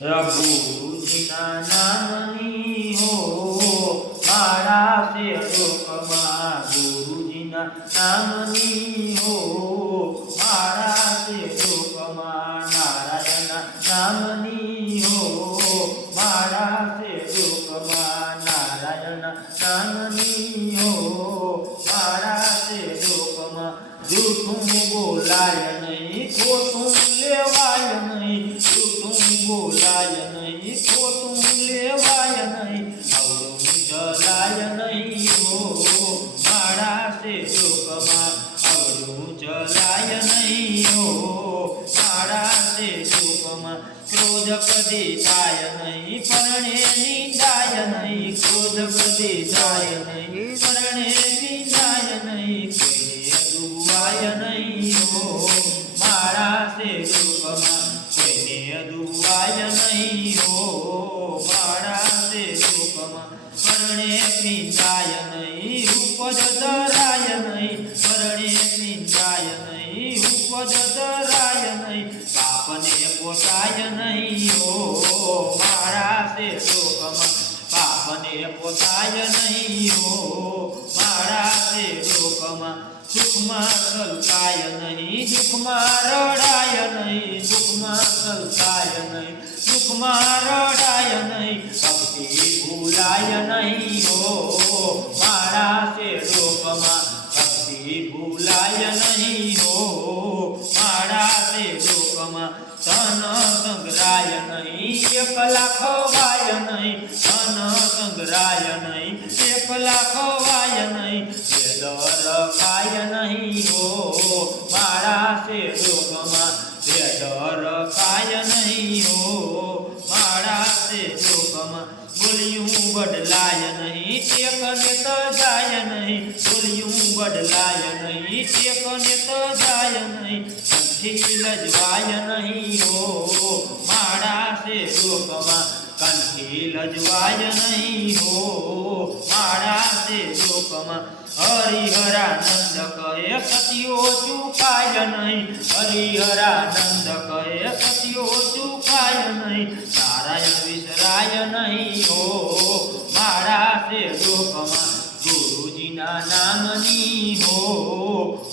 ગુરુજીના નામની હો મારા છે લોકમાં, ગુરુજીના નામની હો મારા છે લોકમાં, નારાયણના નામની હો મારા છે લોકમાં, નારાયણના નામની હો મારા છે લોકમાં. જૂઠું બોલાય નહીં, ખોટું લેવાય નહીં, જૂઠું બોલાય નહીં, ખોટું લેવાય નહીં, અવળું ચલાય નહીં હો મારા છે લોકમાં, અવળું ચલાય નહીં હો મારા છે લોકમાં. ક્રોધ કદી થાય નહીં, પરણે નિંદાય નહીં, ક્રોધ કદી થાય નહીં, પરણે નિંદાય નહીં, કોઈને દુવાય નહીં હો મારા છે લોકમાં, કોઈને દુવાય નહીં હો મારા છે લોકમાં. પરણે નિંદાય નહીં, ઉપજ ધરાય નહીં, પરણે નિંદાય નહીં, ઉપજ ધરાય નહીં, પાપને પોસાય નહીં હો મારા છે લોકમાં, પાપને પોસાય નહીં હો મારા છે લોકમાં. સુખમાં સલકાય નહીં, દુઃખમાં રડાય નહીં, દુઃખમાં સલકાય નહીં, દુઃખમાં રડાય નહીં, ભક્તિ ભૂલાય નહીં હો મારા છે લોકમાં, ભક્તિ ભૂલાય નહીં હો મારા છે લોકમાં. ધન સંગ્રાય નહીં, એકલા ખવાય નહીં, ધન સંગ્રાય નહીં, એકલા ખવાય નહીં, રખાય નહીં હો મારા છે લોકમાં, રખાય નહીં હો મારા છે લોકમાં. બોલ્યું બદલાય નહીં, એકને તજાય નહીં, બોલ્યું બદલાય નહીં, એકને તજાય નહીં, કંઠી લજવાય નહીં હો મારા છે લોકમાં, કંઠી લજવાય નહીં હો મારા છે લોકમાં. હરિહરાનંદ કહે સત્યો ચૂકાય નહીં, હરિહરાનંદ કહે સત્યો ચૂકાય નહીં, નારાયણ વિસરાય નહીં હો મારા છે લોકમાં, ગુરુજીના નામની હો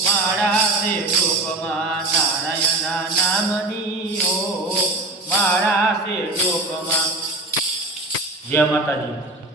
મારા છે લોકમાં, નારાયણના નામની હો મારા છે લોકમાં. જય માતાજી.